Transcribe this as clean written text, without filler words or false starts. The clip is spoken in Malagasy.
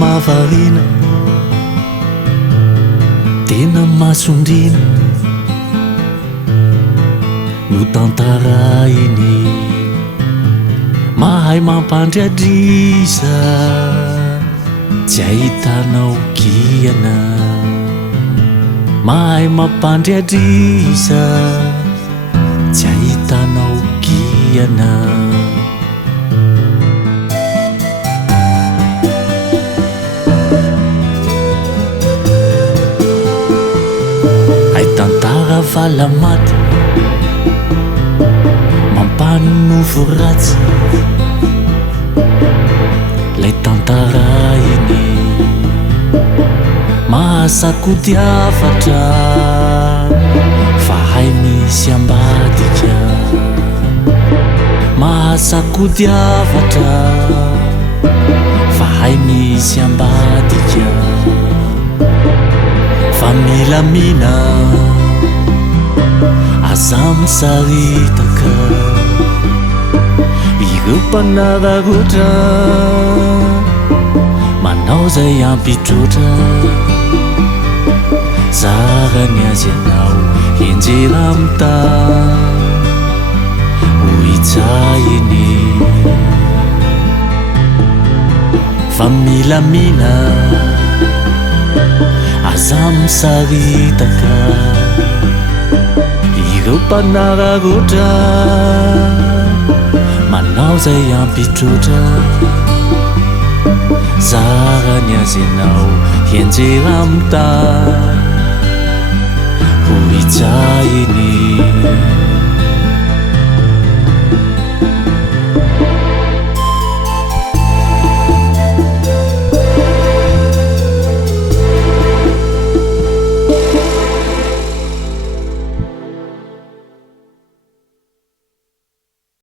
mavarina tena masondrina no tantara iny mahay mampandriadrisa tsy ahitanao kiana mahay mampandriadrisa tsy ahitanao kiana tantara valamaty mampanonofo ratsy lay tantara iny mahasakody afatra fa hay misy ambadika mahasakody afatra fa hay misy ambadika fa milamina aza misaritaka ireo mpanararotra manao zay ampitrotra zarany azy anao enjera amita ho itsahiny fa milamina aza misaritaka ireo mpanararotra manao zay ampitrotra zarany azy anao enjera amita